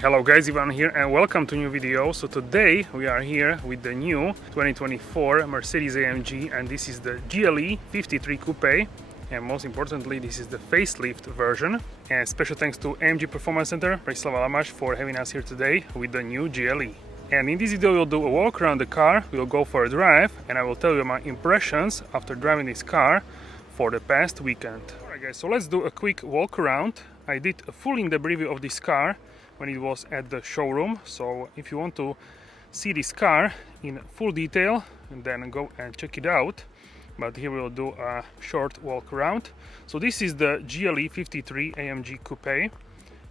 Hello guys, Ivan here and welcome to a new video. So today we are here with the new 2024 Mercedes AMG and this is the GLE 53 Coupe, and most importantly this is the facelift version. And special thanks to AMG Performance Center Bratislava-Lamač for having us here today with the new GLE. And in this video we'll do a walk around the car, we'll go for a drive, and I will tell you my impressions after driving this car for the past weekend. Alright guys, so let's do a quick walk around. I did a full in-depth review of this car when it was at the showroom, so if you want to see this car in full detail, then go and check it out. But here we'll do a short walk around. So this is the GLE 53 AMG Coupe,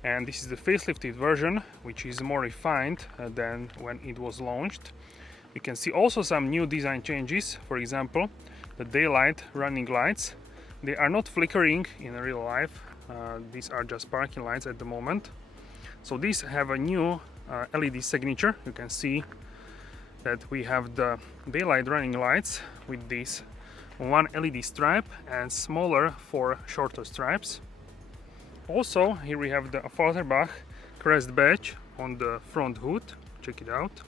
and this is the facelifted version, which is more refined than when it was launched. You can see also some new design changes. For example, the daylight running lights, they are not flickering in real life. These are just parking lights at the moment. So these have a new LED signature. You can see that we have the daylight running lights with this one LED stripe and smaller 4 shorter stripes. Also here we have the AFFALTERBACH crest badge on the front hood. Check it out.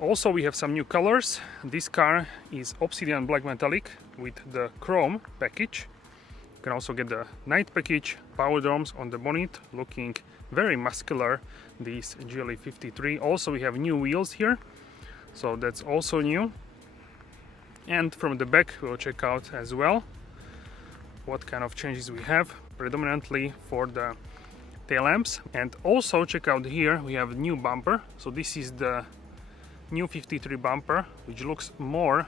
Also we have some new colors. This car is obsidian black metallic with the chrome package. You can also get the night package, power domes on the bonnet, looking very muscular, this GLE 53. Also we have new wheels here, so that's also new. And from the back we'll check out as well what kind of changes we have, predominantly for the tail lamps. And also check out here we have a new bumper. So this is the new 53 bumper, which looks more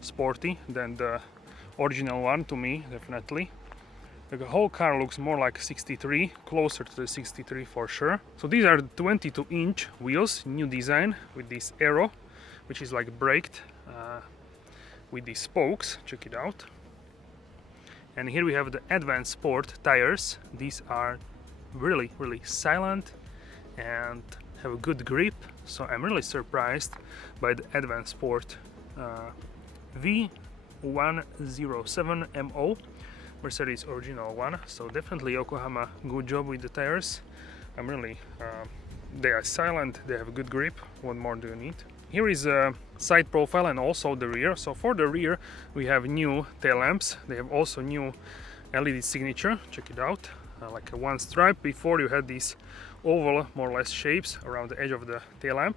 sporty than the original one to me, definitely. The whole car looks more like 63, closer to the 63 for sure. So these are 22-inch wheels, new design with this arrow, which is like braked with these spokes. Check it out. And here we have the Advanced Sport tires. These are really silent and have a good grip. So I'm really surprised by the Advanced Sport V107MO. Mercedes original one, so definitely Yokohama, good job with the tires. I'm really they are silent, they have a good grip. What more do you need? Here is a side profile and also the rear. So for the rear we have new tail lamps. They have also new LED signature. Check it out, like a one stripe. Before you had these oval more or less shapes around the edge of the tail lamp,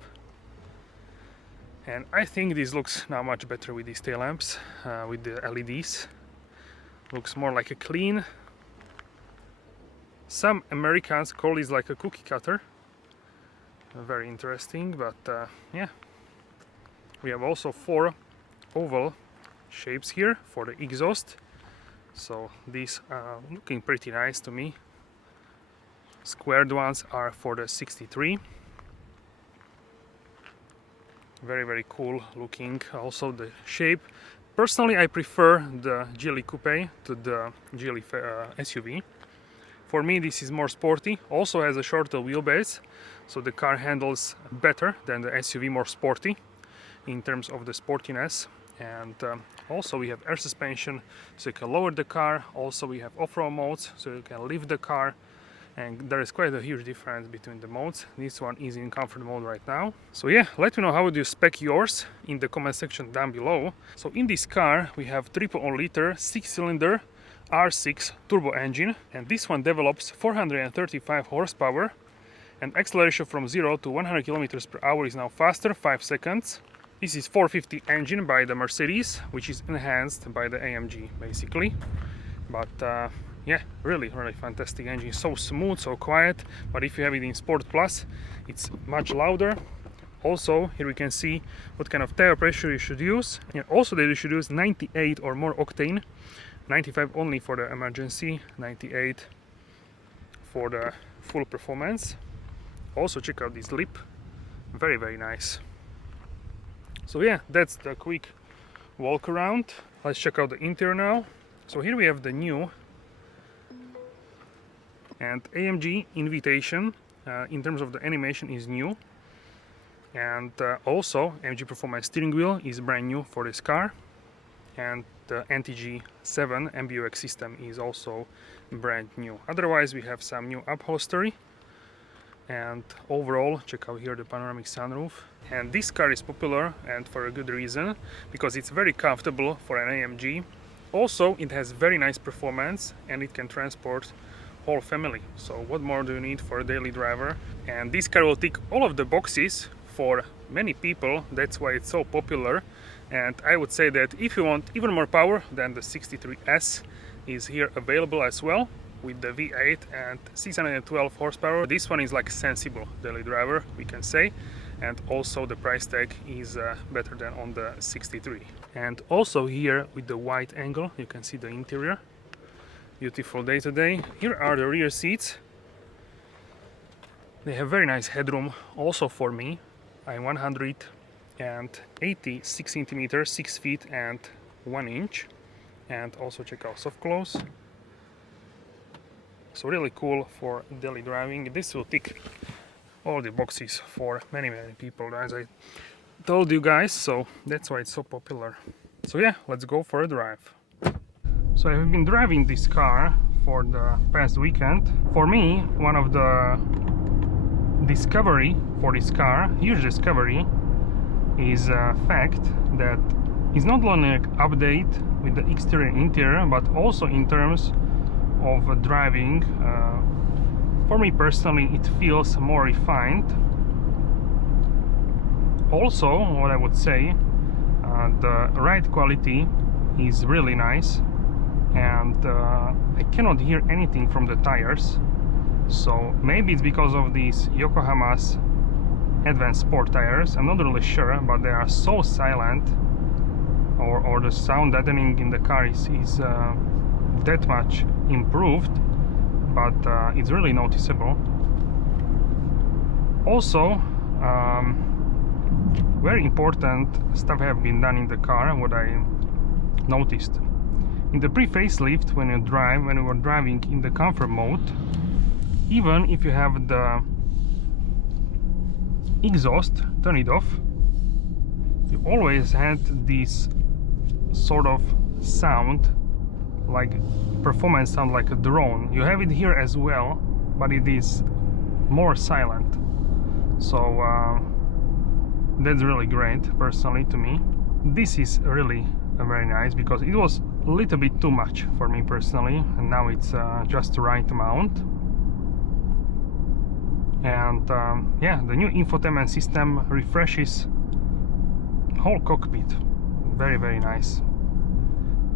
and I think this looks now much better with these tail lamps with the LEDs. Looks more like a clean. Some Americans call this like a cookie cutter. Very interesting, but yeah. We have also 4 oval shapes here for the exhaust. So these are looking pretty nice to me. Squared ones are for the 63. Very cool looking. Also the shape. Personally, I prefer the GLE Coupe to the GLE SUV. For me, this is more sporty. Also has a shorter wheelbase, so the car handles better than the SUV, more sporty in terms of the sportiness. And also we have air suspension, so you can lower the car. Also we have off-road modes, so you can lift the car. And there is quite a huge difference between the modes. This one is in comfort mode right now. So yeah, let me know how would you spec yours in the comment section down below. So in this car we have 3.0 liter 6-cylinder R6 turbo engine, and this one develops 435 horsepower, and acceleration from 0 to 100 km per hour is now faster, 5 seconds. This is 450 engine by the Mercedes, which is enhanced by the AMG basically. But yeah, really fantastic engine, so smooth, so quiet. But if you have it in Sport Plus, it's much louder. Also here we can see what kind of tire pressure you should use, and also that you should use 98 or more octane. 95 only for the emergency, 98 for the full performance. Also check out this lip, very nice. So yeah, that's the quick walk around. Let's check out the interior now. So here we have the new and AMG invitation in terms of the animation is new, and also AMG Performance steering wheel is brand new for this car, and the NTG7 MBUX system is also brand new. Otherwise we have some new upholstery, and overall check out here the panoramic sunroof. And this car is popular, and for a good reason, because it's very comfortable for an AMG. Also it has very nice performance and it can transport whole family. So what more do you need for a daily driver? And this car will tick all of the boxes for many people. That's why it's so popular. And I would say that if you want even more power, then the 63S is here available as well, with the V8 and 612 horsepower. This one is like sensible daily driver, we can say. And also the price tag is better than on the 63. And also here with the wide angle you can see the interior. Beautiful day today. Here are the rear seats. They have very nice headroom also for me. I'm 186 centimeters, 6 feet and 1 inch. And also check out soft close. So really cool for daily driving. This will tick all the boxes for many people, as I told you guys, so that's why it's so popular. So yeah, let's go for a drive. So I've been driving this car for the past weekend. For me, one of the discovery for this car, huge discovery, is a fact that it's not only an update with the exterior and interior, but also in terms of driving. For me personally, it feels more refined. Also, what I would say, the ride quality is really nice, and I cannot hear anything from the tires. So maybe it's because of these Yokohama's advanced sport tires, I'm not really sure, but they are so silent, or the sound deadening in the car is that much improved, but it's really noticeable. Also, very important stuff have been done in the car, what I noticed. In the pre-facelift, when you were driving in the comfort mode, even if you have the exhaust, turn it off, you always had this sort of sound, like performance sound like a drone. You have it here as well, but it is more silent. So that's really great personally to me. This is really very nice, because it was a little bit too much for me personally, and now it's just the right amount. And yeah, the new infotainment system refreshes whole cockpit. Very nice.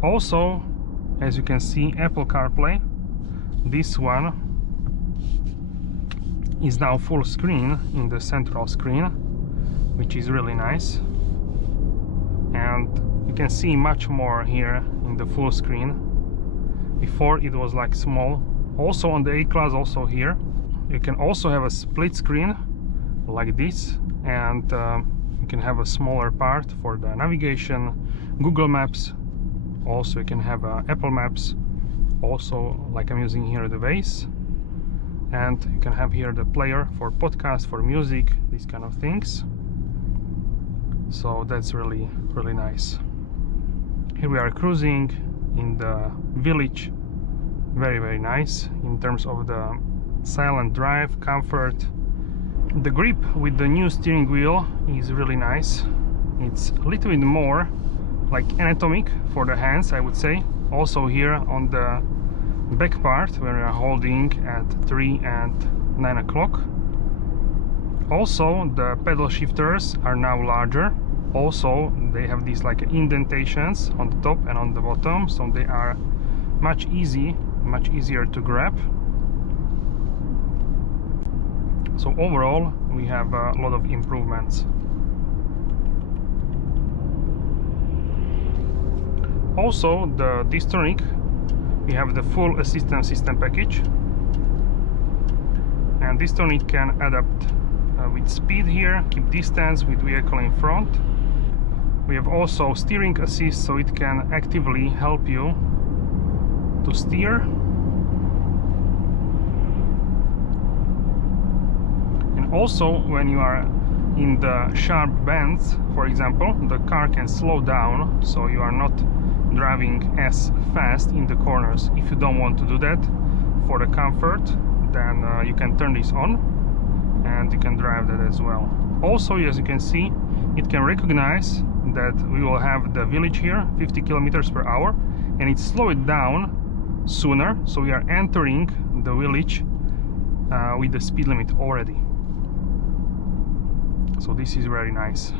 Also, as you can see, Apple CarPlay, this one is now full screen in the central screen, which is really nice. And you can see much more here in the full screen. Before it was like small. Also on the A-Class, also here. You can also have a split screen like this, and you can have a smaller part for the navigation, Google Maps. Also you can have Apple Maps, also like I'm using here the Waze, and you can have here the player for podcast, for music, these kind of things. So that's really nice. Here we are cruising in the village. Very nice in terms of the silent drive, comfort. The grip with the new steering wheel is really nice. It's a little bit more like anatomic for the hands, I would say. Also here on the back part, when we are holding at 3 and 9 o'clock. Also the pedal shifters are now larger. Also they have these like indentations on the top and on the bottom, so they are much easier to grab. So overall we have a lot of improvements. Also the Distronic, we have the full assistance system package, and Distronic can adapt with speed here, keep distance with vehicle in front. We have also steering assist, so it can actively help you to steer. And also when you are in the sharp bends, for example, the car can slow down, so you are not driving as fast in the corners. If you don't want to do that, for the comfort, then you can turn this on and you can drive that as well. Also, as you can see, it can recognize that we will have the village here 50 kilometers per hour, and it slow it down sooner, so we are entering the village with the speed limit already. So this is very nice.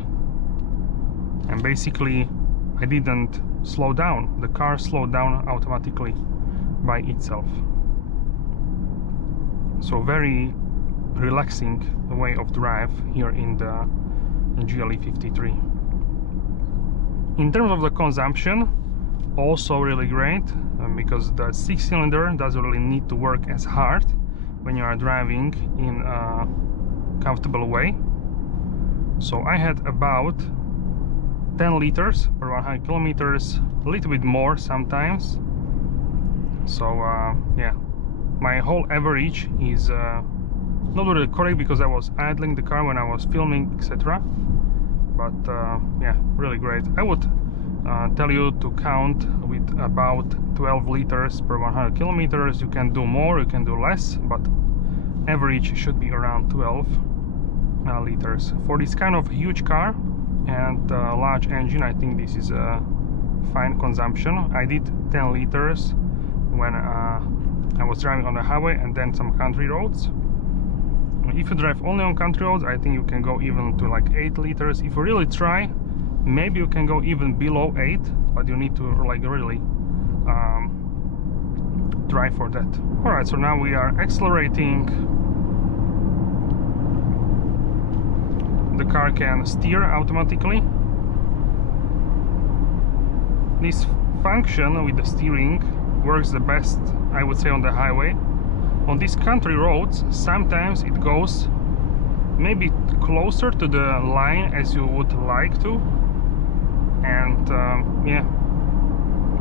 And basically I didn't slow down, the car slowed down automatically by itself. So very relaxing way of drive here in the GLE 53. In terms of the consumption, also really great, because the 6-cylinder doesn't really need to work as hard when you are driving in a comfortable way. So I had about 10 liters per 100 kilometers, a little bit more sometimes. So yeah, my whole average is not really correct because I was idling the car when I was filming, etc. But yeah, really great. I would tell you to count with about 12 liters per 100 kilometers. You can do more, you can do less, but average should be around 12 liters. For this kind of huge car and large engine, I think this is a fine consumption. I did 10 liters when I was driving on the highway and then some country roads. If you drive only on country roads, I think you can go even to like 8 liters. If you really try, maybe you can go even below 8, but you need to like really try for that. Alright, so now we are accelerating. The car can steer automatically. This function with the steering works the best, I would say, on the highway. On these country roads, sometimes it goes maybe closer to the line as you would like to, and yeah,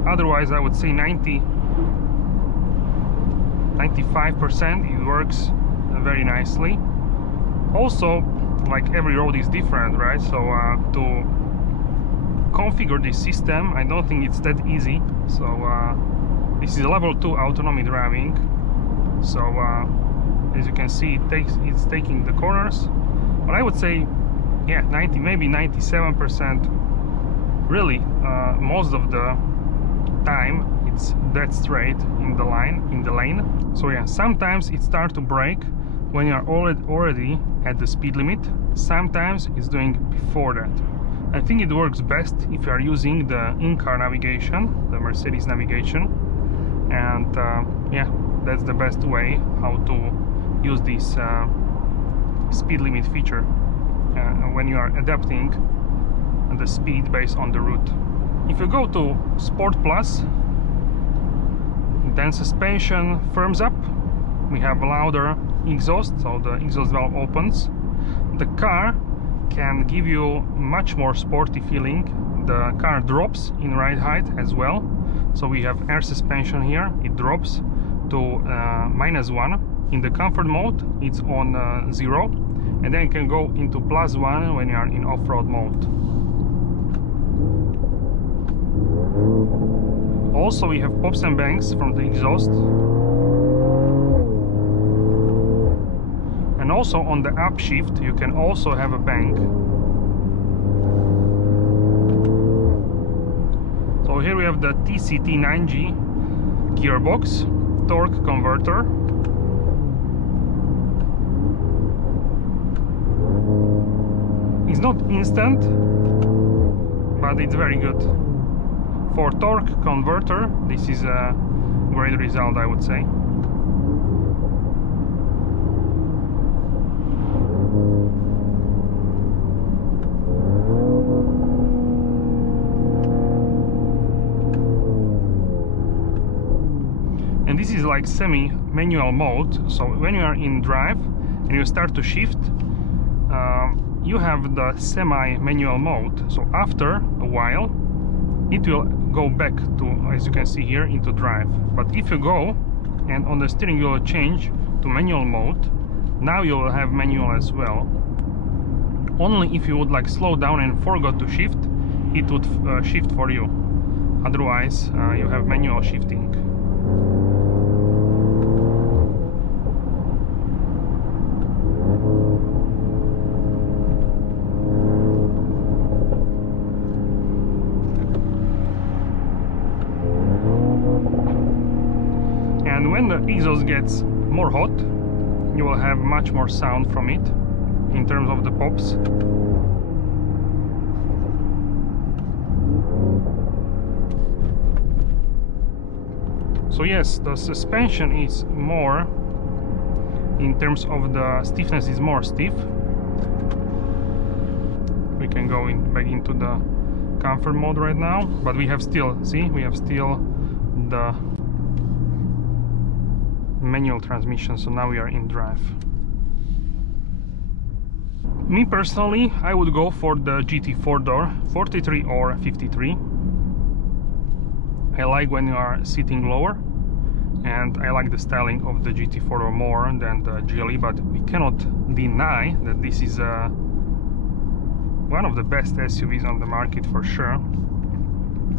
otherwise I would say 95% it works very nicely. Also, like every road is different, right? So to configure this system, I don't think it's that easy. So this is level 2 autonomy driving. So as you can see, it's taking the corners, but I would say, yeah, 90, maybe 97%. Really, most of the time it's dead straight in the lane. So yeah, sometimes it starts to brake when you are already at the speed limit. Sometimes it's doing before that. I think it works best if you are using the in-car navigation, the Mercedes navigation, and yeah, that's the best way how to use this speed limit feature when you are adapting the speed based on the route. If you go to Sport Plus, then suspension firms up. We have louder exhaust, so the exhaust valve opens. The car can give you much more sporty feeling. The car drops in ride height as well. So we have air suspension here, it drops to -1. In the comfort mode it's on 0, and then it can go into +1 when you are in off-road mode. Also we have pops and bangs from the exhaust, and also on the upshift you can also have a bang. So here we have the TCT 9G gearbox, torque converter. It's not instant, but it's very good. For torque converter, this is a great result, I would say. And this is like semi-manual mode, so when you are in drive and you start to shift, you have the semi-manual mode. So after a while it will go back to, as you can see here, into drive. But if you go and on the steering you will change to manual mode, now you will have manual as well. Only if you would like slow down and forgot to shift, it would shift for you. Otherwise you have manual shifting. exhaust gets more hot, you will have much more sound from it in terms of the pops. So yes, the suspension is more, in terms of the stiffness, is more stiff. We can go back into the comfort mode right now, but we have still, see, we have still the manual transmission, so now we are in drive. Me personally, I would go for the GT 4-door, 43 or 53. I like when you are sitting lower, and I like the styling of the GT 4-door more than the GLE, but we cannot deny that this is one of the best SUVs on the market for sure.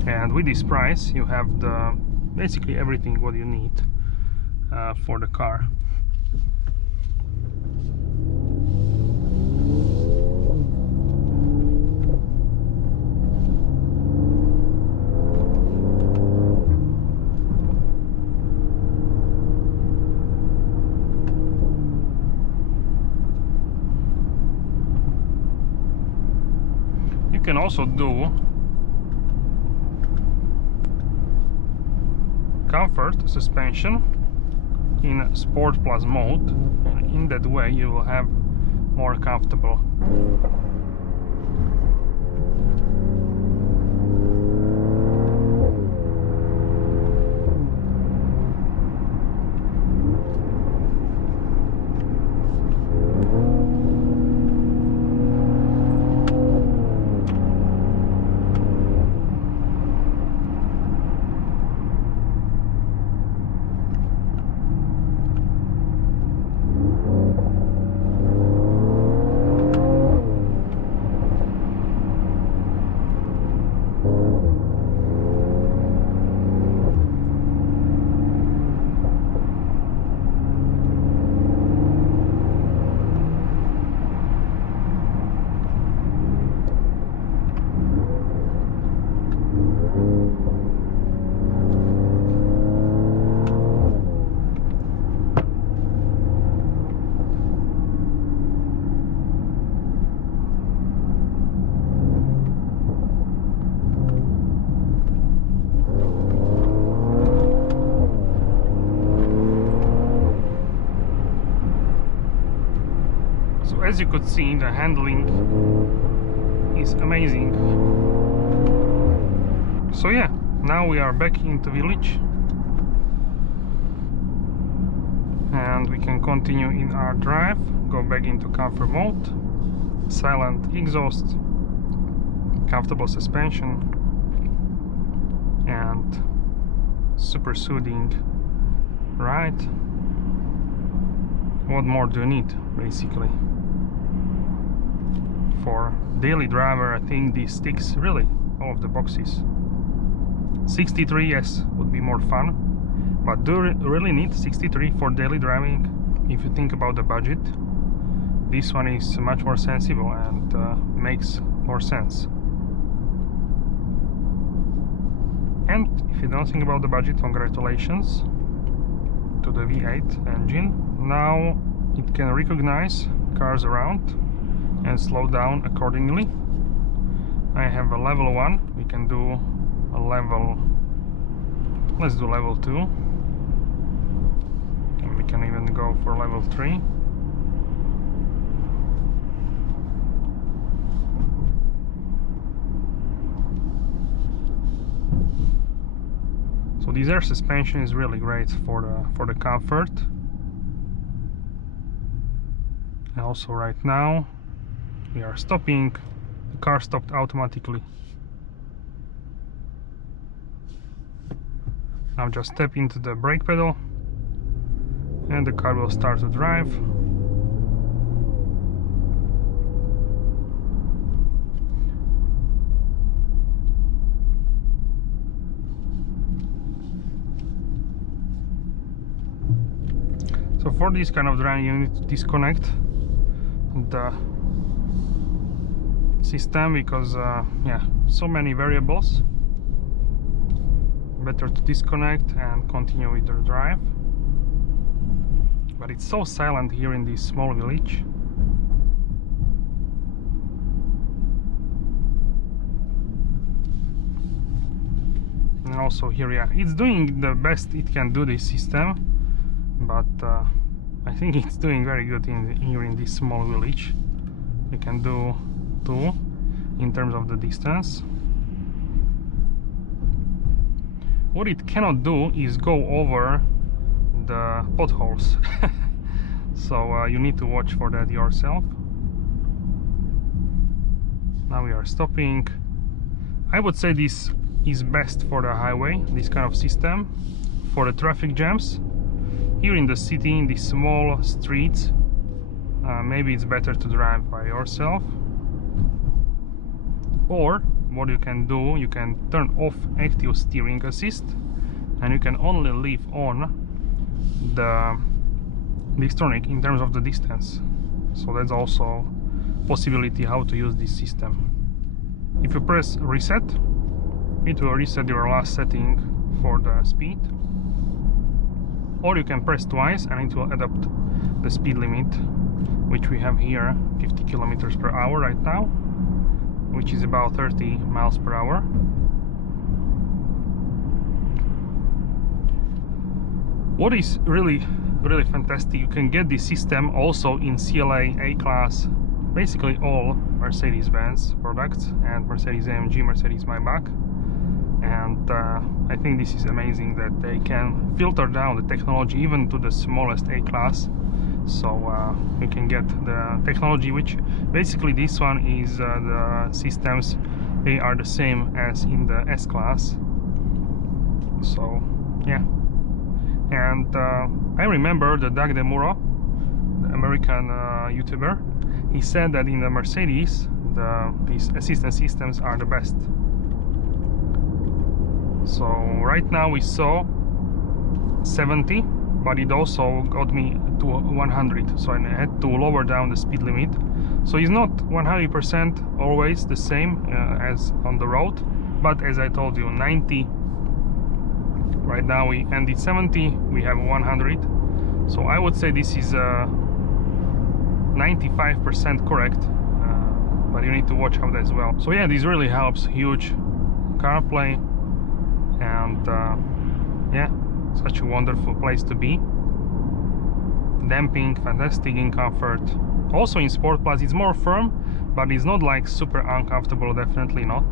And with this price, you have basically everything what you need for the car. You can also do comfort suspension in Sport Plus mode, and in that way you will have more comfortable. As you could see, the handling is amazing. So yeah, now we are back into village and we can continue in our drive, go back into comfort mode, silent exhaust, comfortable suspension, and super soothing ride. What more do you need, basically? For daily driver, I think this ticks really all of the boxes. 63, yes, would be more fun, but do you really need 63 for daily driving? If you think about the budget, this one is much more sensible and makes more sense. And if you don't think about the budget, congratulations to the V8 engine. Now it can recognize cars around and slow down accordingly. I have a level 1, we can do a level, let's do level 2, and we can even go for level 3. So this air suspension is really great for the comfort. And also right now we are stopping, the car stopped automatically. Now just step into the brake pedal and the car will start to drive. So for this kind of driving you need to disconnect the system because yeah, so many variables. Better to disconnect and continue with the drive. but it's so silent here in this small village. And also here, yeah, it's doing the best it can do, this system, but I think it's doing very good here in this small village. You can do 2 in terms of the distance. What it cannot do is go over the potholes. So you need to watch for that yourself. Now we are stopping. I would say this is best for the highway, this kind of system. For the traffic jams here in the city, in these small streets, maybe it's better to drive by yourself. Or what you can do, you can turn off active steering assist and you can only leave on the electronic in terms of the distance. So that's also possibility how to use this system. If you press reset, it will reset your last setting for the speed, or you can press twice and it will adapt the speed limit, which we have here 50 kilometers per hour right now, which is about 30 miles per hour. What is really fantastic, you can get this system also in CLA, A-Class, basically all Mercedes-Benz products, and Mercedes AMG, Mercedes Maybach. And I think this is amazing that they can filter down the technology even to the smallest A-Class. So you can get the technology, which basically this one is the systems, they are the same as in the S-Class. So yeah. And I remember the Doug DeMuro, the American YouTuber, he said that in the Mercedes these assistance systems are the best. So right now we saw 70, but it also got me to 100, so I had to lower down the speed limit. So it's not 100% always the same as on the road, but as I told you, 90. Right now we ended 70, we have 100. So I would say this is 95% correct, but you need to watch out as well. So yeah, this really helps, huge CarPlay, and yeah, such a wonderful place to be. Damping, fantastic in comfort. Also in Sport Plus it's more firm, but it's not like super uncomfortable, definitely not.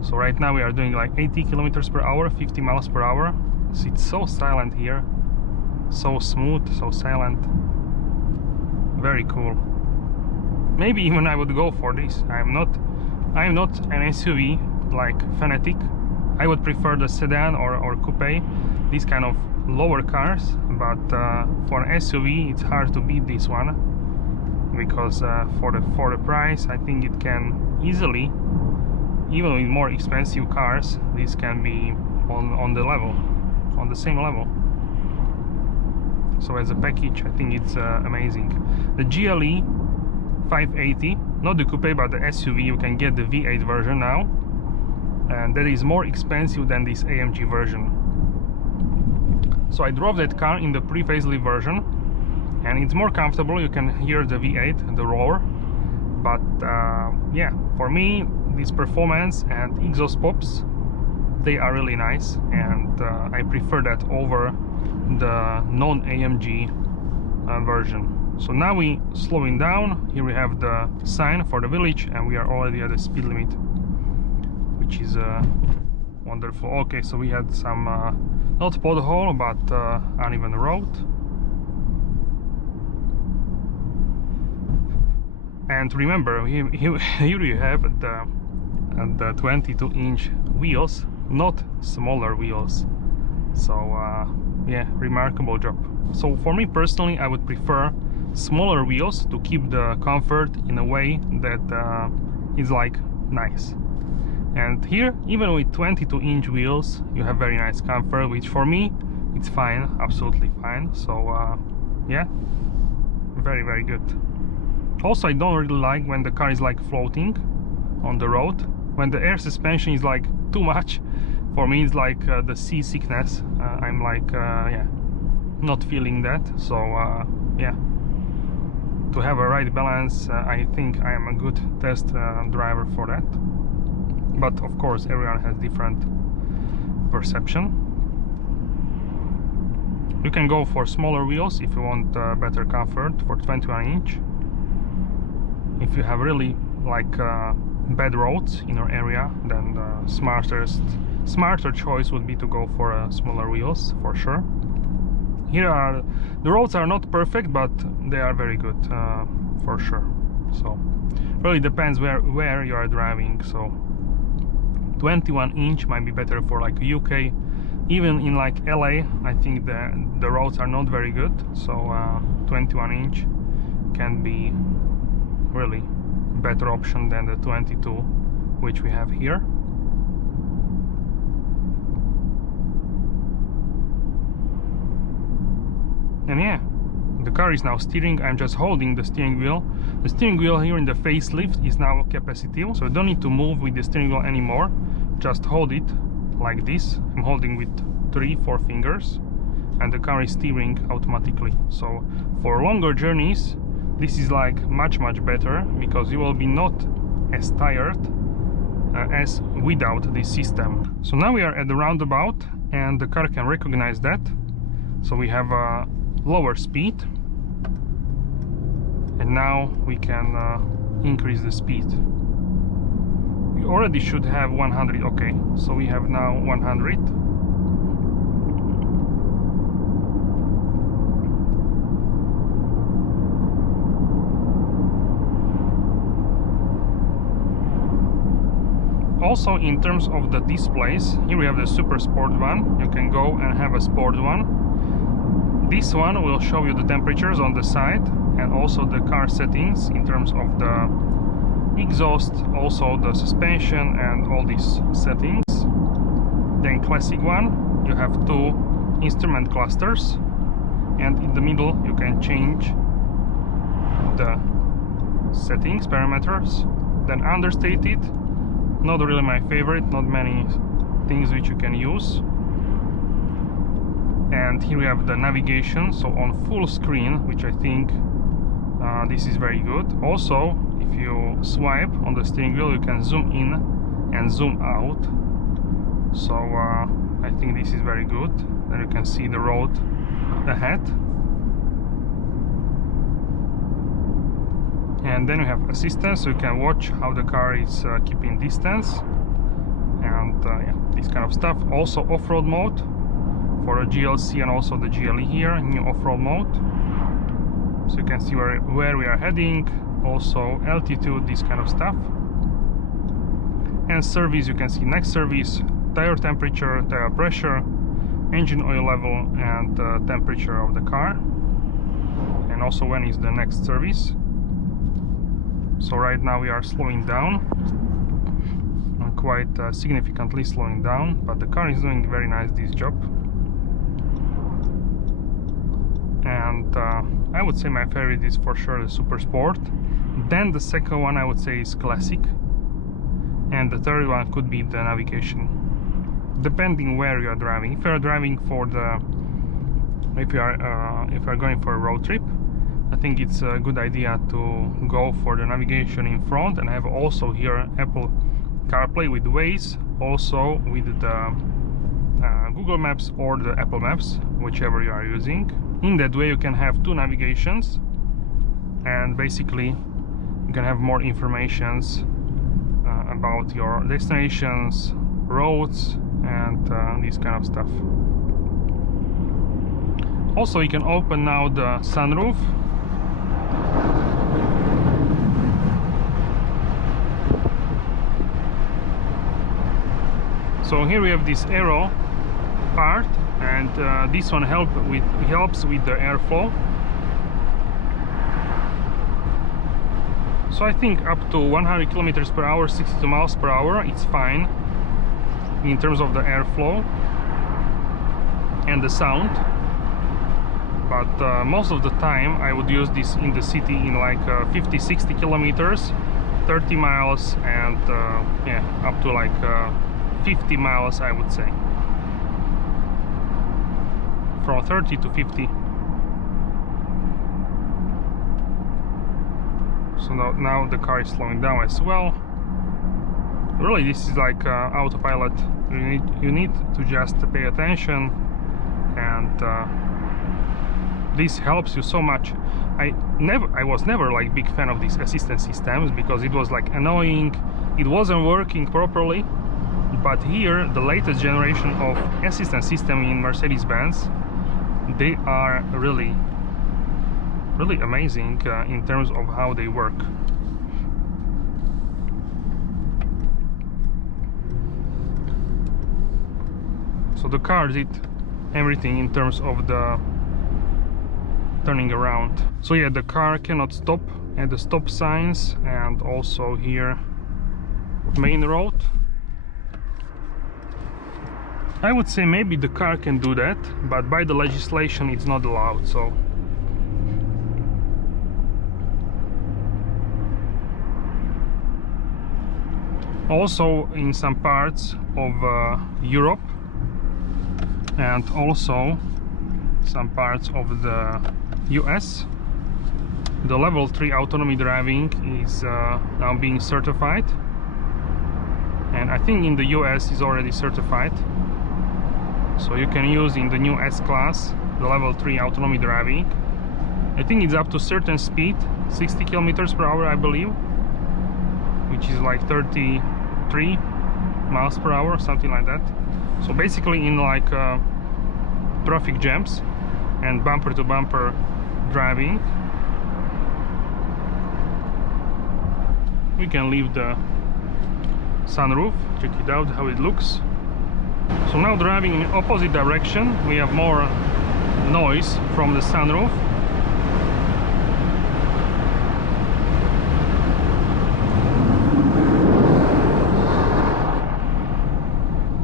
So right now we are doing like 80 kilometers per hour, 50 miles per hour. So it's so silent here, so smooth, so silent, very cool. Maybe even I would go for this. I'm not an SUV like fanatic. I would prefer the sedan or coupe, these kind of lower cars, but for an SUV it's hard to beat this one, because for the price I think it can easily, even with more expensive cars, this can be on the level, on the same level. So as a package I think it's amazing. The GLE 580, not the coupe but the SUV, you can get the V8 version now, and that is more expensive than this AMG version. So I drove that car in the pre-facelift version and it's more comfortable. You can hear the V8, the roar, but yeah, for me this performance and exhaust pops, they are really nice, and I prefer that over the non-AMG version. So now we slowing down. Here we have the sign for the village and we are already at the speed limit, which is wonderful. Okay, so we had some not pothole but uneven road. And remember, here you have the 22-inch wheels, not smaller wheels. So yeah, remarkable job. So for me personally, I would prefer smaller wheels to keep the comfort in a way that is like nice. And here, even with 22-inch wheels, you have very nice comfort, which for me it's fine, absolutely fine. So yeah, very, very good. Also, I don't really like when the car is like floating on the road, when the air suspension is like too much. For me it's like the seasickness. I'm like yeah, not feeling that. So yeah, to have a right balance, I think I am a good test driver for that. But of course everyone has different perception. You can go for smaller wheels if you want better comfort, for 21-inch. If you have really like bad roads in your area, then the smarter choice would be to go for smaller wheels, for sure. Here the roads are not perfect, but they are very good, for sure. So really depends where you are driving. So 21-inch might be better for like UK. Even in like LA, I think the roads are not very good. So 21-inch can be really better option than the 22, which we have here. And yeah, the car is now steering. I'm just holding the steering wheel. The steering wheel here in the facelift is now capacitive, so I don't need to move with the steering wheel anymore. Just hold it like this. I'm holding with 3-4 fingers, and the car is steering automatically. So for longer journeys, this is like much better, because you will be not as tired as without this system. So now we are at the roundabout, and the car can recognize that. So we have a lower speed, and now we can increase the speed. We already should have 100. Okay, so we have now 100. Also, in terms of the displays, here we have the super sport one. You can go and have a sport one. This one will show you the temperatures on the side, and also the car settings in terms of the exhaust, also the suspension and all these settings. Then classic one, you have 2 instrument clusters, and in the middle you can change the settings, parameters. Then understated, not really my favorite, not many things which you can use. And here we have the navigation, so on full screen, which I think this is very good. Also, if you swipe on the steering wheel, you can zoom in and zoom out. So I think this is very good. Then you can see the road ahead. And then you have assistance, so you can watch how the car is keeping distance, and yeah, this kind of stuff. Also off-road mode for a GLC and also the GLE here, new off-road mode. So you can see where we are heading, also altitude, this kind of stuff. And service, you can see next service, tire temperature, tire pressure, engine oil level, and temperature of the car, and also when is the next service. So right now we are slowing down, quite significantly slowing down, but the car is doing very nice this job. And I would say my favorite is for sure the Super Sport. Then the second one I would say is Classic, and the third one could be the navigation, depending where you are driving. If you are driving for the, if you are going for a road trip, I think it's a good idea to go for the navigation in front and have also here Apple CarPlay with Waze, also with the Google Maps or the Apple Maps, whichever you are using. In that way you can have 2 navigations, and basically you can have more informations about your destinations, roads, and this kind of stuff. Also you can open now the sunroof. So here we have this arrow part, and this one helps with the airflow. So I think up to 100 kilometers per hour, 62 miles per hour, it's fine in terms of the airflow and the sound. But most of the time I would use this in the city in like 50-60 kilometers, 30 miles, and yeah, up to like 50 miles I would say. from 30 to 50. So now the car is slowing down as well. Really, this is like autopilot. You need to just pay attention, and this helps you so much. I was never like big fan of these assistance systems because it was like annoying. It wasn't working properly. But here, the latest generation of assistance system in Mercedes-Benz, they are really amazing in terms of how they work. So the car did everything in terms of the turning around. So yeah, the car cannot stop at the stop signs, and also here main road. I would say maybe the car can do that, but by the legislation it's not allowed. So also in some parts of Europe, and also some parts of the US, the level 3 autonomy driving is now being certified, and I think in the US is already certified. So you can use in the new S-Class the level 3 autonomy driving. I think it's up to certain speed, 60 kilometers per hour I believe, which is like 33 miles per hour, something like that. So basically in like traffic jams and bumper to bumper driving, we can leave the sunroof, check it out how it looks. So now driving in the opposite direction, we have more noise from the sunroof.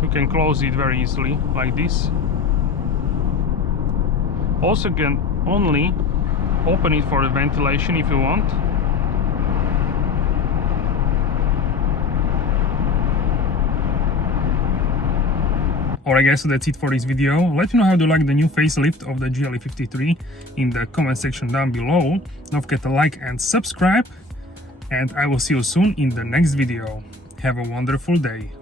You can close it very easily like this. Also can only open it for the ventilation if you want. Alright guys, so that's it for this video. Let me know how you like the new facelift of the GLE 53 in the comment section down below. Don't forget to like and subscribe, and I will see you soon in the next video. Have a wonderful day.